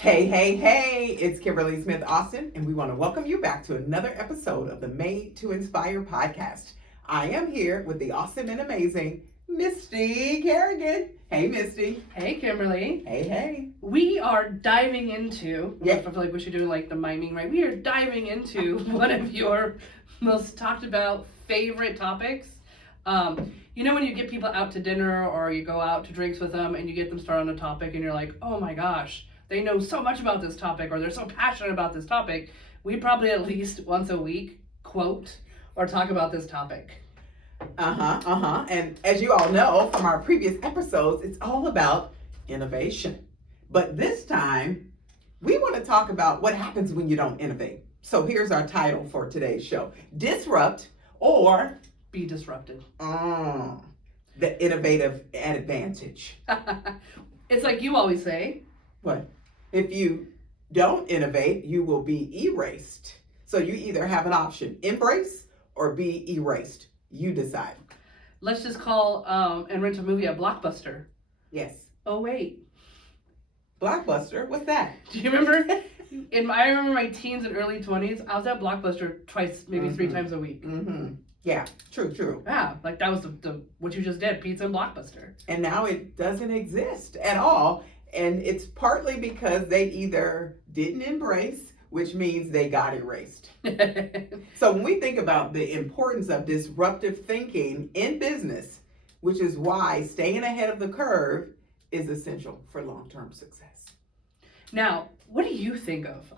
Hey, hey, hey, it's Kimberly Smith Austin, and we want to welcome you back to another episode of the Made to Inspire podcast. I am here with the awesome and amazing Misty Kerrigan. Hey, Misty. Hey, Kimberly. Hey, hey. We are diving into, Yeah. I feel like we should do like the miming, right? We are diving into one of your most talked about favorite topics. You know when you get people out to dinner or you go out to drinks with them and you get them started on a topic and you're like, oh my gosh, they know so much about this topic or they're so passionate about this topic. We probably at least once a week quote or talk about this topic. And as you all know from our previous episodes, it's all about innovation. But this time, we want to talk about what happens when you don't innovate. So here's our title for today's show: Disrupt or Be disrupted. The innovative advantage. It's like you always say. What? If you don't innovate, you will be erased. So you either have an option: embrace or be erased. You decide. Let's just call and rent a movie a blockbuster. Yes. Oh wait. Blockbuster? What's that? Do you remember? I remember my teens and early 20s. I was at Blockbuster twice, maybe three times a week. Mm-hmm. Yeah. True. Yeah, like that was the what you just did, pizza and Blockbuster. And now it doesn't exist at all. And it's partly because they either didn't embrace, which means they got erased. So when we think about the importance of disruptive thinking in business, which is why staying ahead of the curve is essential for long-term success. Now, what do you think of?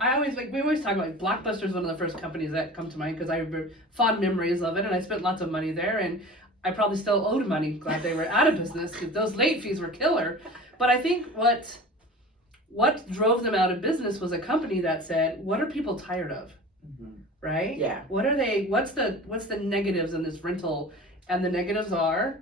We always talk about Blockbuster is one of the first companies that come to mind because I remember fond memories of it, and I spent lots of money there, and I probably still owed money. Glad they were out of business because those late fees were killer. But I think what drove them out of business was a company that said, what are people tired of? Mm-hmm. Right? Yeah. What's the negatives in this rental? And the negatives are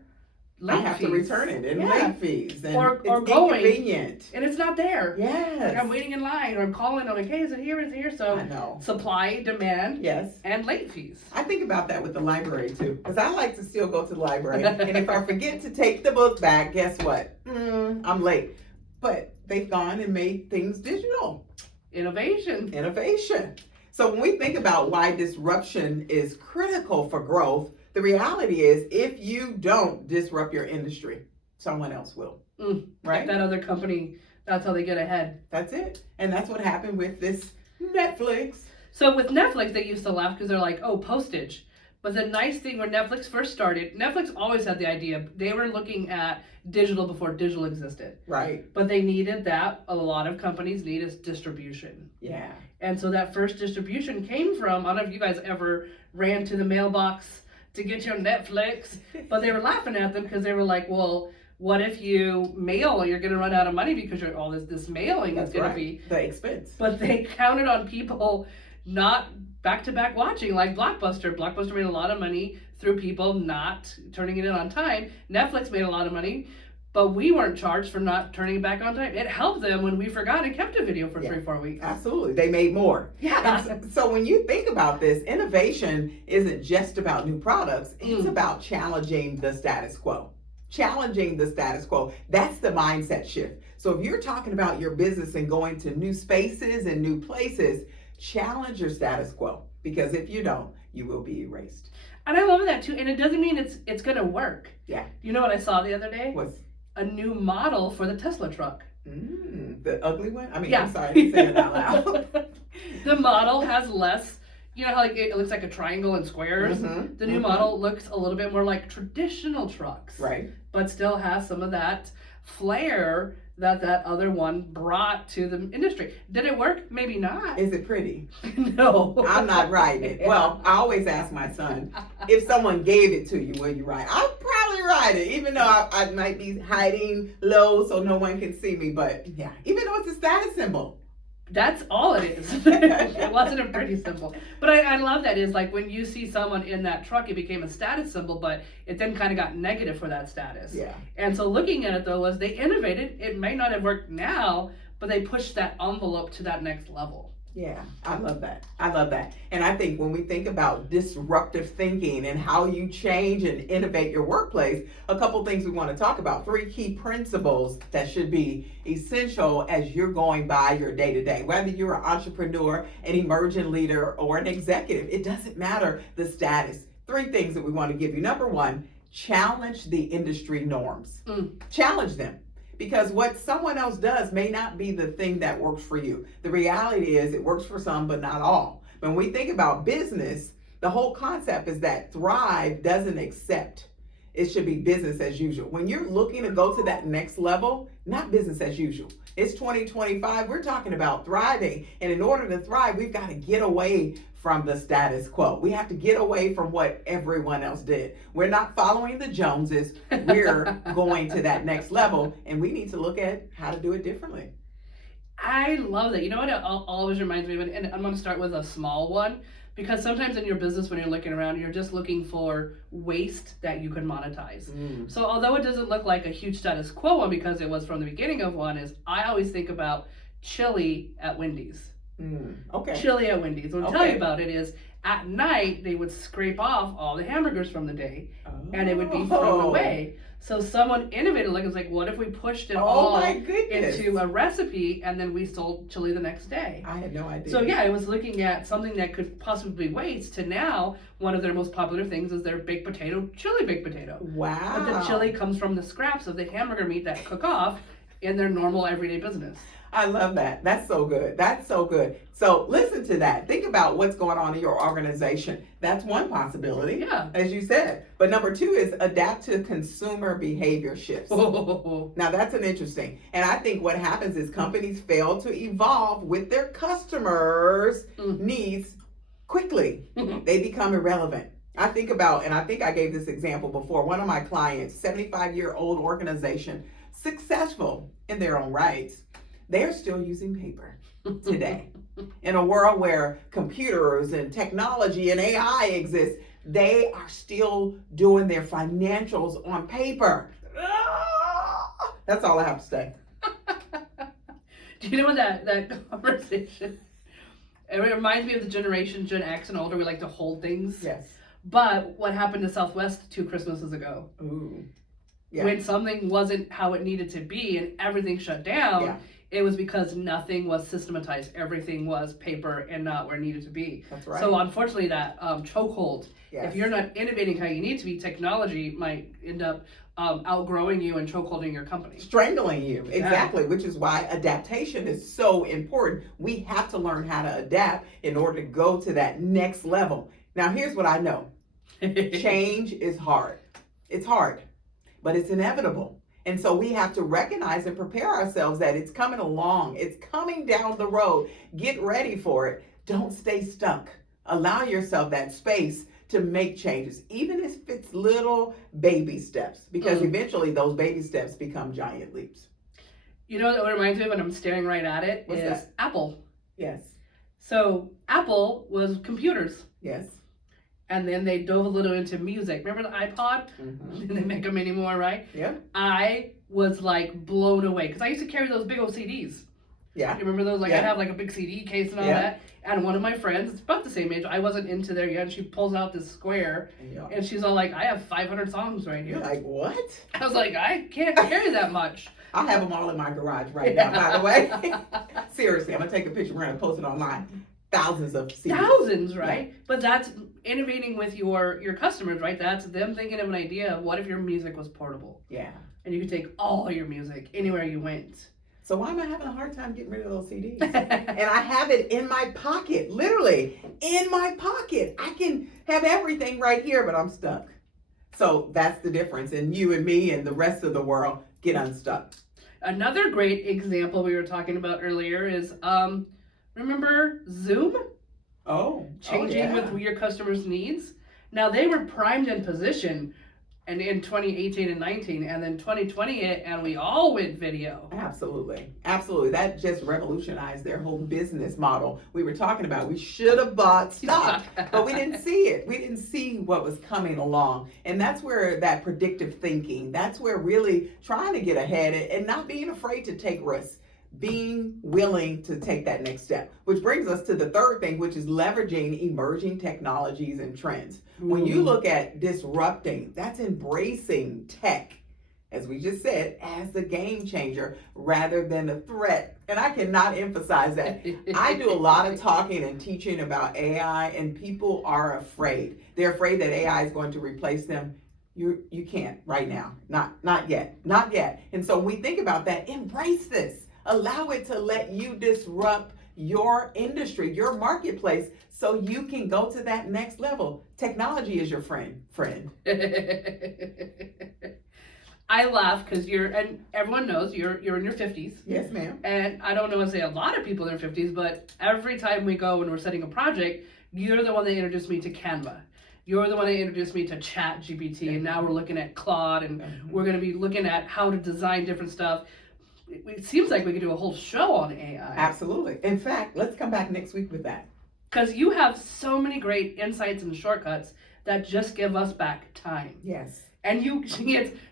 late I have fees. to return it and late fees. And or it's going, inconvenient. and it's not there. Yes. Like I'm waiting in line or I'm calling, I'm like, hey, is it here? Is it here? So I know. Supply, demand, Yes. and late fees. I think about that with the library too, because I like to still go to the library. And if I forget to take the book back, guess what? I'm late. But they've gone and made things digital. Innovation. So when we think about why disruption is critical for growth, the reality is if you don't disrupt your industry, someone else will. Right? Like that other company, that's how they get ahead. That's it. And that's what happened with this Netflix. So with Netflix, they used to laugh because they're like, oh, postage. But the nice thing when Netflix first started, Netflix always had the idea, they were looking at digital before digital existed. Right. But they needed that, a lot of companies need is distribution. Yeah. And so that first distribution came from, I don't know if you guys ever ran to the mailbox to get your Netflix, but they were laughing at them because they were like, well, what if you mail, you're going to run out of money because you're all this mailing is going to be the expense. But they counted on people not back-to-back watching like Blockbuster. Blockbuster made a lot of money through people not turning it in on time. Netflix made a lot of money, but we weren't charged for not turning it back on time. It helped them when we forgot and kept a video for 3-4 weeks. Absolutely. They made more. Yeah. So when you think about this, innovation isn't just about new products. It's about challenging the status quo. That's the mindset shift. So if you're talking about your business and going to new spaces and new places, challenge your status quo, because if you don't, you will be erased. And I love that too. And it doesn't mean it's going to work. Yeah. You know what I saw the other day? What's a new model for the Tesla truck. The ugly one? I mean, yeah. I'm sorry, I didn't say it out loud. The model has less, you know how like it looks like a triangle and squares? The new model looks a little bit more like traditional trucks. Right. But still has some of that flair that other one brought to the industry. Did it work? Maybe not. Is it pretty? No. I'm not writing it. Well, I always ask my son, if someone gave it to you, will you write? I'll probably write it, even though I might be hiding low so no one can see me. But yeah, even though it's a status symbol. That's all it is. It wasn't a pretty symbol. But I love that is like when you see someone in that truck, it became a status symbol, but it then kind of got negative for that status. Yeah. And so looking at it though was they innovated. It may not have worked now, but they pushed that envelope to that next level. Yeah, I love that. I love that. And I think when we think about disruptive thinking and how you change and innovate your workplace, a couple things we want to talk about. Three key principles that should be essential as you're going by your day to day. Whether you're an entrepreneur, an emerging leader, or an executive, it doesn't matter the status. Three things that we want to give you. Number one, challenge the industry norms. Challenge them. Because what someone else does may not be the thing that works for you. The reality is it works for some, but not all. When we think about business, the whole concept is that Thrive doesn't accept it should be business as usual. When you're looking to go to that next level, not business as usual. It's 2025. We're talking about thriving. And in order to thrive, we've got to get away from the status quo. We have to get away from what everyone else did. We're not following the Joneses. We're going to that next level, and we need to look at how to do it differently. I love that. You know what it always reminds me of, and I'm going to start with a small one, because sometimes in your business, when you're looking around, you're just looking for waste that you can monetize. So although it doesn't look like a huge status quo one, because it was from the beginning of one, is I always think about chili at Wendy's. Okay. Chili at Wendy's. What I'll tell you about it is at night they would scrape off all the hamburgers from the day, and it would be thrown away. So someone innovated, like, it was like, what if we pushed it all into a recipe and then we sold chili the next day? I had no idea. So yeah, I was looking at something that could possibly be waste to now one of their most popular things is their baked potato, chili baked potato. Wow. But the chili comes from the scraps of the hamburger meat that cook off in their normal everyday business. I love that. That's so good. That's so good. So listen to that. Think about what's going on in your organization. That's one possibility, as you said. But number two is adapt to consumer behavior shifts. Now that's an interesting. And I think what happens is companies fail to evolve with their customers' needs quickly. They become irrelevant. I think about, and I think I gave this example before, one of my clients, 75-year-old organization, successful in their own rights. They're still using paper today. In a world where computers and technology and AI exist, they are still doing their financials on paper. That's all I have to say. Do you know what that conversation, it reminds me of the generation Gen X and older, we like to hold things. Yes. But what happened to Southwest 2 Christmases ago? Ooh. Yeah. When something wasn't how it needed to be and everything shut down, it was because nothing was systematized. Everything was paper and not where it needed to be. That's right. So unfortunately that chokehold, if you're not innovating how you need to be, technology might end up outgrowing you and chokeholding your company. Strangling you, exactly, which is why adaptation is so important. We have to learn how to adapt in order to go to that next level. Now here's what I know. Change is hard. It's hard, but it's inevitable. And so we have to recognize and prepare ourselves that it's coming along. It's coming down the road. Get ready for it. Don't stay stuck. Allow yourself that space to make changes, even if it's little baby steps, because eventually those baby steps become giant leaps. You know what it reminds me of when I'm staring right at it? What's is that? Apple. Yes. So Apple was computers. Yes. And then they dove a little into music. Remember the iPod? Didn't they make them anymore, right? Yeah. I was like blown away because I used to carry those big old CDs. Yeah. You remember those? Like I'd have like a big CD case and all that. And one of my friends, it's about the same age, I wasn't into there yet, and she pulls out this square and she's all like, I have 500 songs right here. You're like, what? I was like, I can't carry that much. I have them all in my garage right now, by the way. Seriously, I'm going to take a picture. We're going to post it online. Thousands of CDs. Thousands, right? Yeah. But that's innovating with your customers, right? That's them thinking of an idea of what if your music was portable? Yeah. And you could take all your music anywhere you went. So why am I having a hard time getting rid of those CDs? And I have it in my pocket, literally in my pocket. I can have everything right here, but I'm stuck. So that's the difference. And you and me and the rest of the world get unstuck. Another great example we were talking about earlier is, remember Zoom? Changing with your customers' needs. Now they were primed in position and in 2018 and 19, and then 2020 and we all went video. Absolutely. Absolutely. That just revolutionized their whole business model. We were talking about we should have bought stock, but we didn't see it. We didn't see what was coming along. And that's where that predictive thinking, that's where really trying to get ahead and not being afraid to take risks. being willing to take that next step, which brings us to the third thing, which is leveraging emerging technologies and trends. When you look at disrupting, that's embracing tech, as we just said, as the game changer rather than a threat. And I cannot emphasize that. I do a lot of talking and teaching about AI, and people are afraid. They're afraid that AI is going to replace them. You can't right now. Not yet. Not yet. And so when we think about that, embrace this. Allow it to let you disrupt your industry, your marketplace, so you can go to that next level. Technology is your friend. I laugh because and everyone knows you're in your 50s. Yes, ma'am. And I don't know to say a lot of people in their 50s, but every time we go and we're setting a project, you're the one that introduced me to Canva. You're the one that introduced me to Chat GPT, and now we're looking at Claude, and we're going to be looking at how to design different stuff. It seems like we could do a whole show on AI. Absolutely. In fact, let's come back next week with that. Because you have so many great insights and shortcuts that just give us back time. Yes. And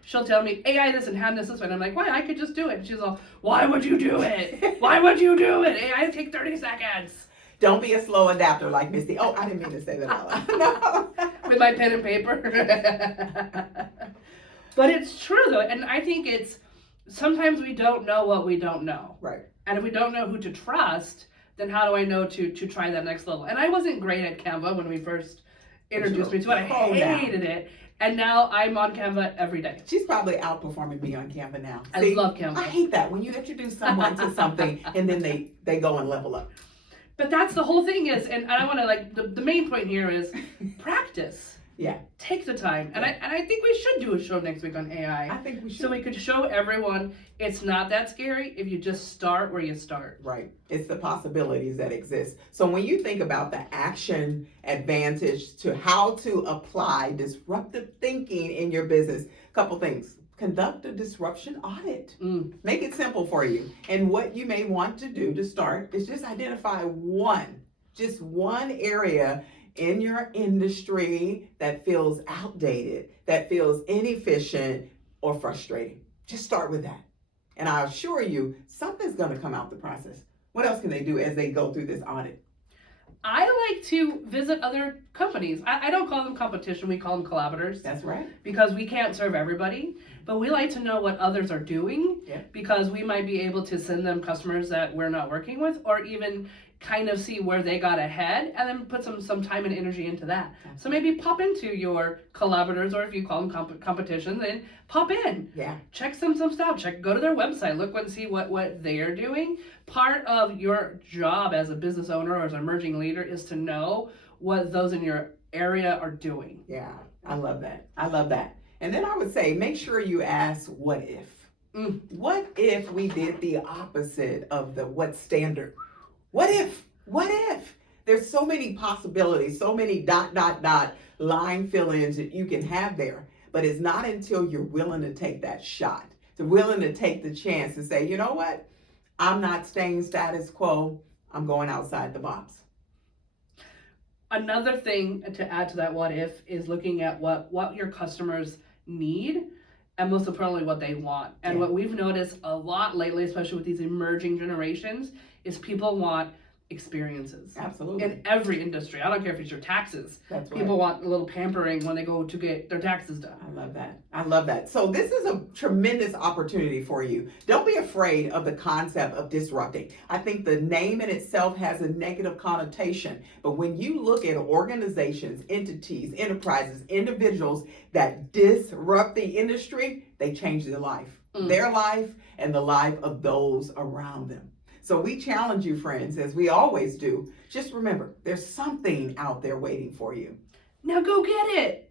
she'll tell me, AI this and hand this way. And I'm like, why? I could just do it. And she's all, why would you do it? Why would you do it? AI take 30 seconds. Don't be a slow adapter like Misty. Oh, I didn't mean to say that out loud. No. With my pen and paper. But it's true, though. And I think sometimes we don't know what we don't know. Right. And if we don't know who to trust, then how do I know to try that next level? And I wasn't great at Canva when we first introduced me to it. I hated it. And now I'm on Canva every day. She's probably outperforming me on Canva now. I love Canva. I hate that when you introduce someone to something and then they go and level up. But that's the whole thing is, and I want to the main point here is practice. Yeah. Take the time. And I think we should do a show next week on AI. I think we should. So we could show everyone it's not that scary if you just start where you start. Right. It's the possibilities that exist. So when you think about the action advantage to how to apply disruptive thinking in your business, a couple things. Conduct a disruption audit. Make it simple for you. And what you may want to do to start is just identify one area in your industry that feels outdated, that feels inefficient or frustrating. Just start with that. And I assure you, something's going to come out the process. What else can they do as they go through this audit? I like to visit other companies. I don't call them competition, we call them collaborators. That's right. Because we can't serve everybody, but we like to know what others are doing because we might be able to send them customers that we're not working with, or even kind of see where they got ahead and then put some time and energy into that. So maybe pop into your collaborators, or if you call them competition, then pop in. Yeah. Check some stuff. Go to their website, look and see what they're doing. Part of your job as a business owner or as an emerging leader is to know what those in your area are doing. Yeah, I love that. And then I would say, make sure you ask, what if? What if we did the opposite of the what's standard? What if? There's so many possibilities, so many ... line fill-ins that you can have there. But it's not until you're willing to take that shot, to willing to take the chance to say, you know what? I'm not staying status quo. I'm going outside the box. Another thing to add to that what if is looking at what your customers need and most importantly what they want. And what we've noticed a lot lately, especially with these emerging generations, is people want experiences. Absolutely. In every industry. I don't care if it's your taxes. That's right. People want a little pampering when they go to get their taxes done. I love that. So this is a tremendous opportunity for you. Don't be afraid of the concept of disrupting. I think the name in itself has a negative connotation, but when you look at organizations, entities, enterprises, individuals that disrupt the industry, they change their life, their life and the life of those around them. So we challenge you, friends, as we always do. Just remember, there's something out there waiting for you. Now go get it.